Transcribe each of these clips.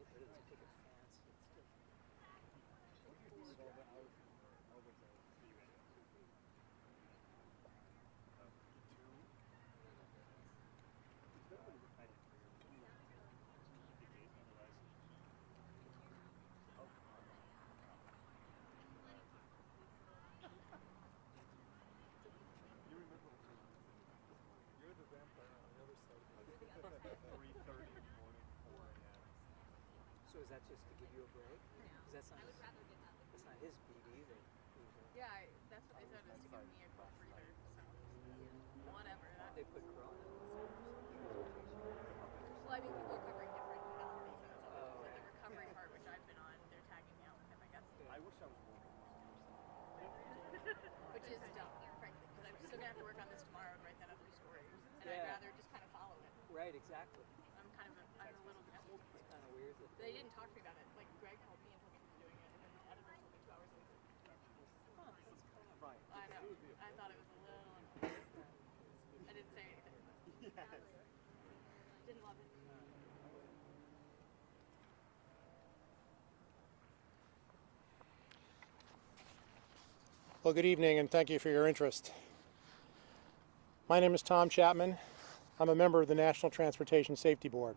get rid of the picket fence. So is that just to give you a break? Because that's not his BB that usually. Yeah, that's what they said, is to give me a cold breather. So whatever. They put Corona in the Well, I mean, people are covering different modalities. So Oh, like the recovery part, which I've been on, they're tagging me out with him, I guess. I wish I was more. Which is dumb, frankly, because I'm still gonna have to work on this tomorrow and write that other story, and I'd rather just kind of follow it. Right, exactly. I'm a little hesitant. It's kind of weird that They didn't talk to me about it. Like Greg called me and told me he was doing it, and then the editor told me 2 hours later. Right. I know. I thought it was a little annoying. I didn't say anything. Yes. Didn't love it. Well, good evening, and thank you for your interest. My name is Tom Chapman. I'm a member of the National Transportation Safety Board.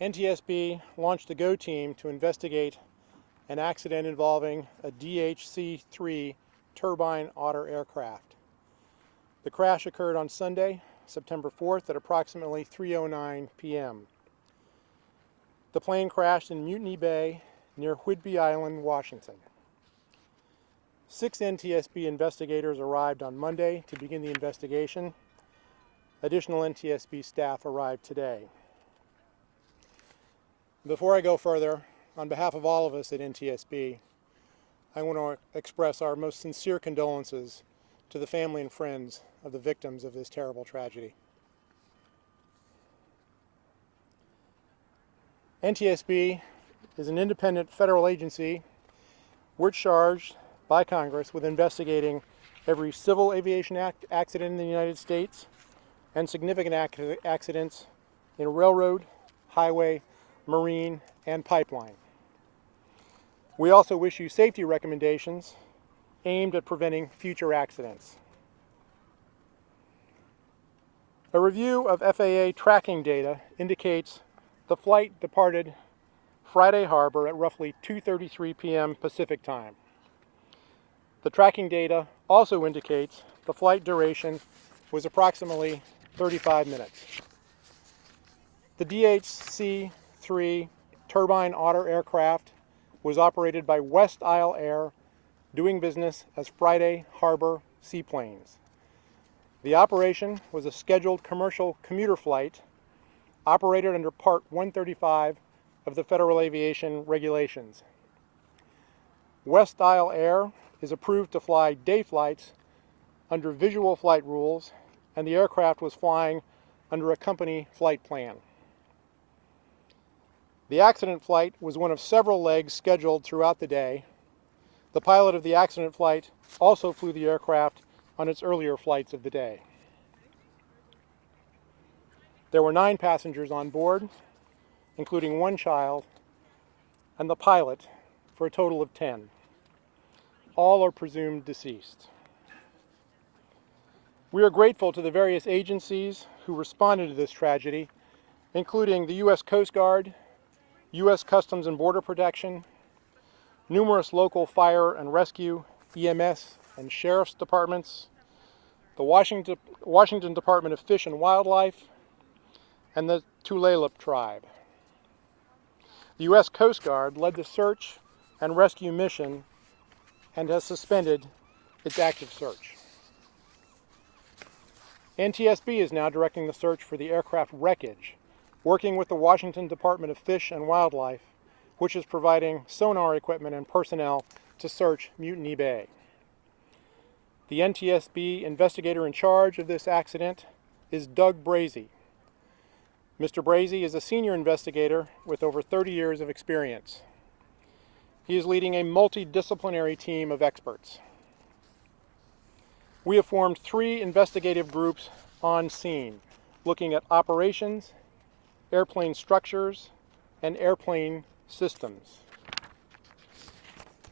NTSB launched a GO team to investigate an accident involving a DHC-3 turbine otter aircraft. The crash occurred on Sunday, September 4th at approximately 3:09 p.m. The plane crashed in Mutiny Bay near Whidbey Island, Washington. 6 NTSB investigators arrived on Monday to begin the investigation. Additional NTSB staff arrived today. Before I go further, on behalf of all of us at NTSB, I want to express our most sincere condolences to the family and friends of the victims of this terrible tragedy. NTSB is an independent federal agency. We're charged by Congress with investigating every civil aviation accident in the United States and significant accidents in railroad, highway, marine, and pipeline. We also issue safety recommendations aimed at preventing future accidents. A review of FAA tracking data indicates the flight departed Friday Harbor at roughly 2:33 p.m. Pacific time. The tracking data also indicates the flight duration was approximately 35 minutes. The DHC-3 turbine otter aircraft was operated by West Isle Air, doing business as Friday Harbor Seaplanes. The operation was a scheduled commercial commuter flight operated under Part 135 of the Federal Aviation Regulations. West Isle Air is approved to fly day flights under visual flight rules, and the aircraft was flying under a company flight plan. The accident flight was one of several legs scheduled throughout the day. The pilot of the accident flight also flew the aircraft on its earlier flights of the day. There were 9 passengers on board, including 1 child, and the pilot, for a total of 10. All are presumed deceased. We are grateful to the various agencies who responded to this tragedy, including the U.S. Coast Guard, U.S. Customs and Border Protection, numerous local fire and rescue, EMS, and sheriff's departments, the Washington Department of Fish and Wildlife, and the Tulalip tribe. The U.S. Coast Guard led the search and rescue mission and has suspended its active search. NTSB is now directing the search for the aircraft Wreckage, working with the Washington Department of Fish and Wildlife, which is providing sonar equipment and personnel to search Mutiny Bay. The NTSB investigator in charge of this accident is Doug Brazee. Mr. Brazee is a senior investigator with over 30 years of experience. He is leading a multidisciplinary team of experts. We have formed 3 investigative groups on scene, looking at operations, airplane structures, and airplane systems.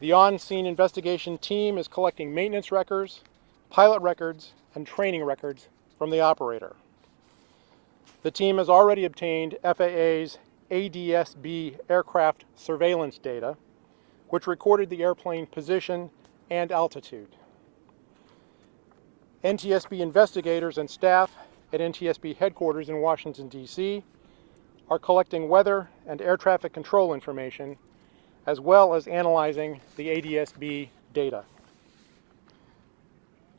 The on-scene investigation team is collecting maintenance records, pilot records, and training records from the operator. The team has already obtained FAA's ADS-B aircraft surveillance data, which recorded the airplane position and altitude. NTSB investigators and staff at NTSB headquarters in Washington, D.C. are collecting weather and air traffic control information, as well as analyzing the ADS-B data.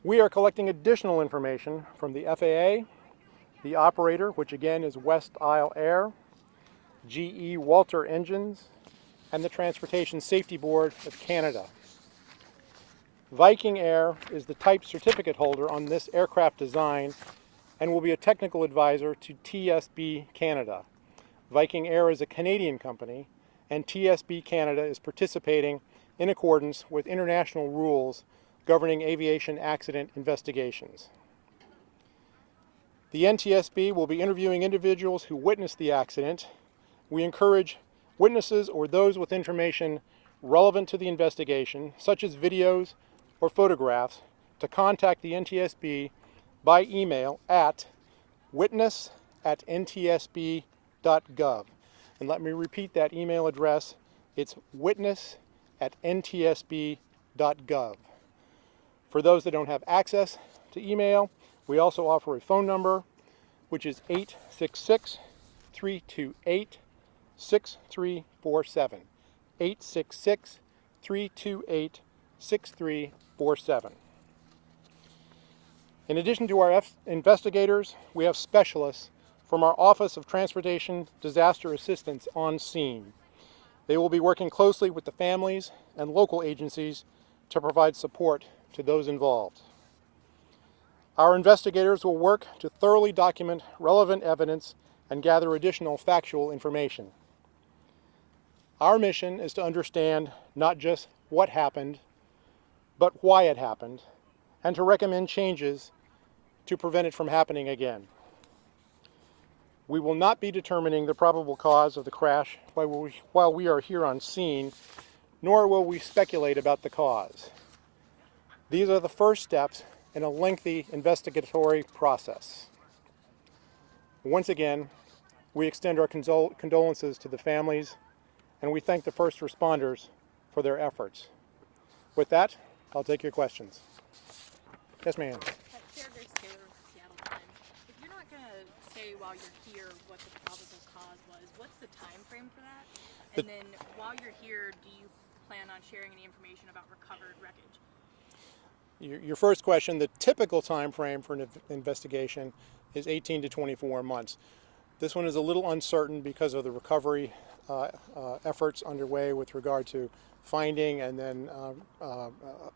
We are collecting additional information from the FAA, the operator, which again is West Isle Air, GE Walter Engines, and the Transportation Safety Board of Canada. Viking Air is the type certificate holder on this aircraft design and will be a technical advisor to TSB Canada. Viking Air is a Canadian company, and TSB Canada is participating in accordance with international rules governing aviation accident investigations. The NTSB will be interviewing individuals who witnessed the accident. We encourage witnesses or those with information relevant to the investigation, such as videos or photographs, to contact the NTSB by email at witness@ntsb.gov. And let me repeat that email address. It's witness@ntsb.gov. For those that don't have access to email, we also offer a phone number, which is 866-328-6347. 866-328-6347. In addition to our investigators, we have specialists from our Office of Transportation Disaster Assistance on scene. They will be working closely with the families and local agencies to provide support to those involved. Our investigators will work to thoroughly document relevant evidence and gather additional factual information. Our mission is to understand not just what happened, but why it happened, and to recommend changes to prevent it from happening again. We will not be determining the probable cause of the crash while we are here on scene, nor will we speculate about the cause. These are the first steps in a lengthy investigatory process. Once again, we extend our condolences to the families, and we thank the first responders for their efforts. With that, I'll take your questions. Yes, ma'am. Fairgrounds Taylor, Seattle Times. If you're not going to say while you're here what the probable cause was, what's the time frame for that? And then while you're here, do you plan on sharing any information about recovered wreckage? Your first question, the typical time frame for an investigation is 18 to 24 months. This one is a little uncertain because of the recovery efforts underway with regard to finding and then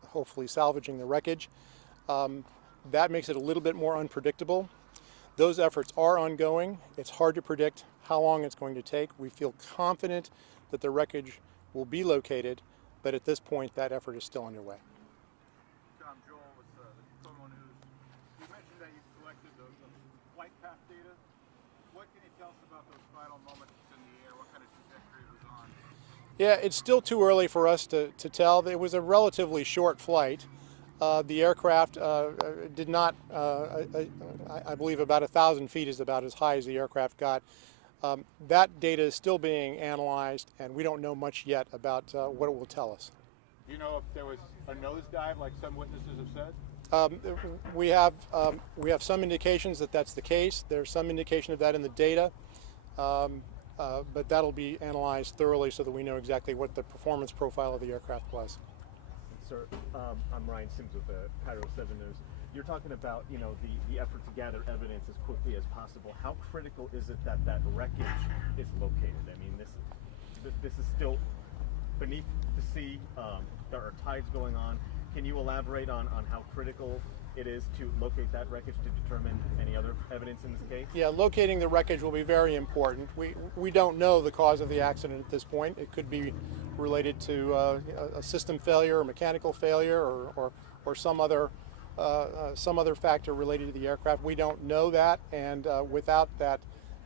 hopefully salvaging the wreckage. That makes it a little bit more unpredictable. Those efforts are ongoing. It's hard to predict how long it's going to take. We feel confident that the wreckage will be located, but at this point that effort is still underway. Joel with the Tomo News. You mentioned that you collected the flight path data. What can you tell us about those final moments in the air? What kind of trajectory it was on? Yeah, it's still too early for us to tell. It was a relatively short flight. The aircraft did not, I believe about 1,000 feet is about as high as the aircraft got. That data is still being analyzed, and we don't know much yet about what it will tell us. Do you know if there was a nosedive like some witnesses have said? We have some indications that that's the case. There's some indication of that in the data, but that'll be analyzed thoroughly so that we know exactly what the performance profile of the aircraft was. Sir, I'm Ryan Sims with the Cairo 7 News. You're talking about, the effort to gather evidence as quickly as possible. How critical is it that that wreckage is located? I mean, this is still beneath the sea. There are tides going on. Can you elaborate on how critical it is to locate that wreckage to determine any other evidence in this case? Yeah, locating the wreckage will be very important. We don't know the cause of the accident at this point. It could be related to a system failure, or mechanical failure, or some other factor related to the aircraft. We don't know that, and without that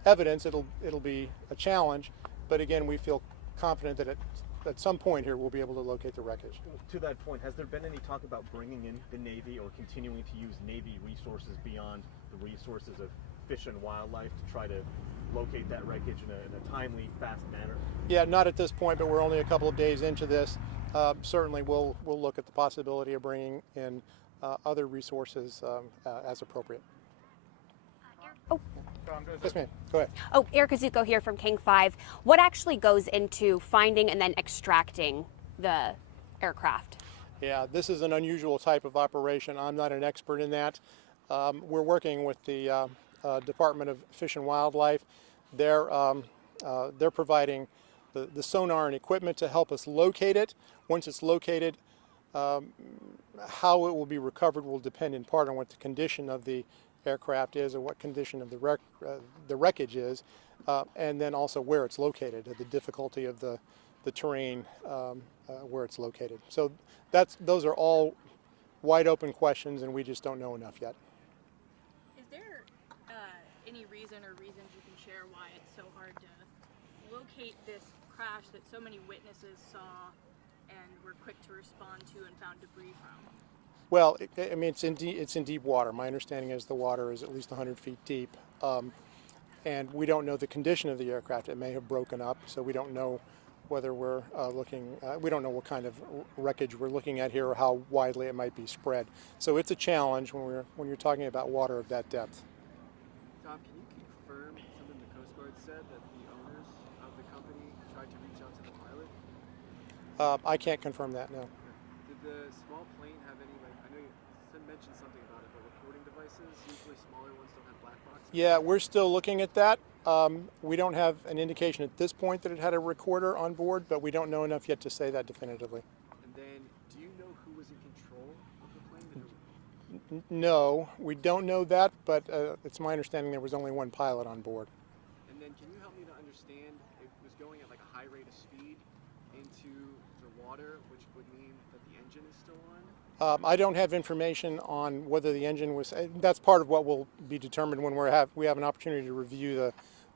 evidence, it'll be a challenge. but again, we feel confident that at some point here we'll be able to locate the wreckage. To that point, has there been any talk about bringing in the Navy or continuing to use Navy resources beyond the resources of Fish and Wildlife to try to locate that wreckage in a timely, fast manner? Yeah, not at this point, but we're only a couple of days into this. Certainly we'll look at the possibility of bringing in other resources as appropriate. Yes, ma'am. Go ahead. Oh, Erica Zuko here from King 5. What actually goes into finding and then extracting the aircraft? Yeah, this is an unusual type of operation. I'm not an expert in that. We're working with the Department of Fish and Wildlife. They're providing the sonar and equipment to help us locate it. Once it's located, how it will be recovered will depend in part on what the condition of the aircraft is or what condition of the wreckage is, and then also where it's located, the difficulty of the terrain where it's located. So those are all wide open questions, and we just don't know enough yet. Is there any reason or reasons you can share why it's so hard to locate this crash that so many witnesses saw and were quick to respond to and found debris from? Well, I mean, it's in deep water. My understanding is the water is at least 100 feet deep, and we don't know the condition of the aircraft. It may have broken up, so we don't know whether we're we don't know what kind of wreckage we're looking at here or how widely it might be spread. So it's a challenge when you're talking about water of that depth. Tom, can you confirm something the Coast Guard said, that the owners of the company tried to reach out to the pilot? I can't confirm that, no. Did the small plane have any, I know you mentioned something about it, but recording devices, usually smaller ones don't have black boxes? Yeah, we're still looking at that. We don't have an indication at this point that it had a recorder on board, but we don't know enough yet to say that definitively. And then, do you know who was in control of the plane? No, we don't know that, but it's my understanding there was only one pilot on board. And then, can you help me to understand, it was going at like a high rate of speed into the water, which would mean that the engine is still on? I don't have information on whether the engine was. That's part of what will be determined when we have an opportunity to review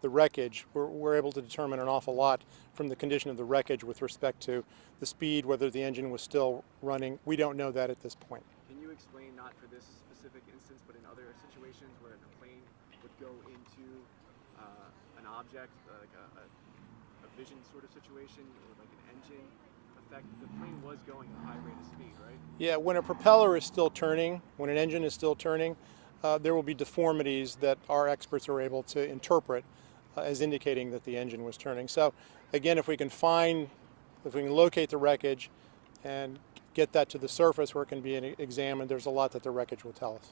the wreckage. We're able to determine an awful lot from the condition of the wreckage with respect to the speed, whether the engine was still running. We don't know that at this point. Can you explain, not for this specific instance, but in other situations where the plane would go into an object, like a vision sort of situation, or like an engine effect? The plane was going at a high rate of speed, right? Yeah, when a propeller is still turning, when an engine is still turning, there will be deformities that our experts are able to interpret as indicating that the engine was turning. So again, if we can locate the wreckage and get that to the surface where it can be examined, there's a lot that the wreckage will tell us.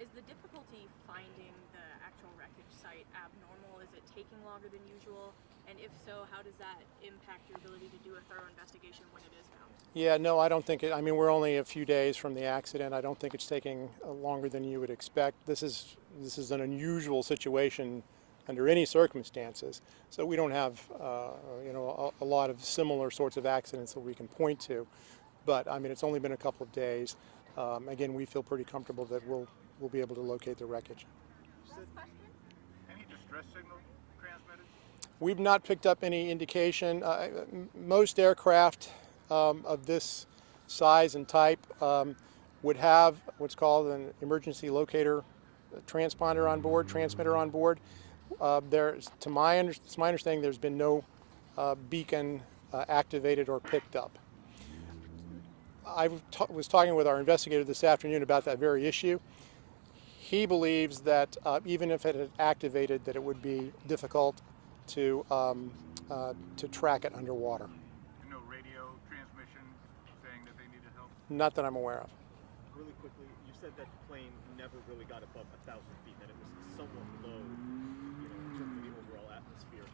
Is the difficulty finding the actual wreckage site abnormal? Is it taking longer than usual? And if so, how does that impact your ability to do a thorough investigation when it is found? Yeah, no, I don't think it. I mean, we're only a few days from the accident. I don't think it's taking longer than you would expect. This is an unusual situation under any circumstances. So we don't have, a lot of similar sorts of accidents that we can point to. But I mean, it's only been a couple of days. Again, we feel pretty comfortable that we'll be able to locate the wreckage. Any distress signal transmitted? We've not picked up any indication. Most aircraft of this size and type would have what's called an emergency locator transponder on board, transmitter on board. To my understanding, there's been no beacon activated or picked up. I was talking with our investigator this afternoon about that very issue. He believes that even if it had activated, that it would be difficult to track it underwater. No radio transmission saying that they needed help? Not that I'm aware of. Really quickly, you said that the plane never really got above 1,000 feet, that it was somewhat low, in terms of the overall atmosphere.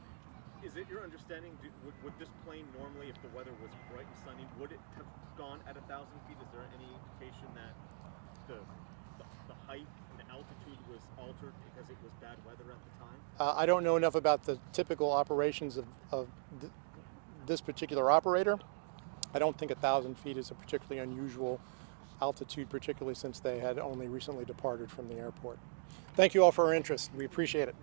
Is it your understanding, would this plane normally, if the weather was bright and sunny, would it have gone at 1,000 feet? Is there any indication that the height and the altitude was altered because it was bad weather at the time? I don't know enough about the typical operations of this particular operator. I don't think 1,000 feet is a particularly unusual altitude, particularly since they had only recently departed from the airport. Thank you all for your interest. We appreciate it.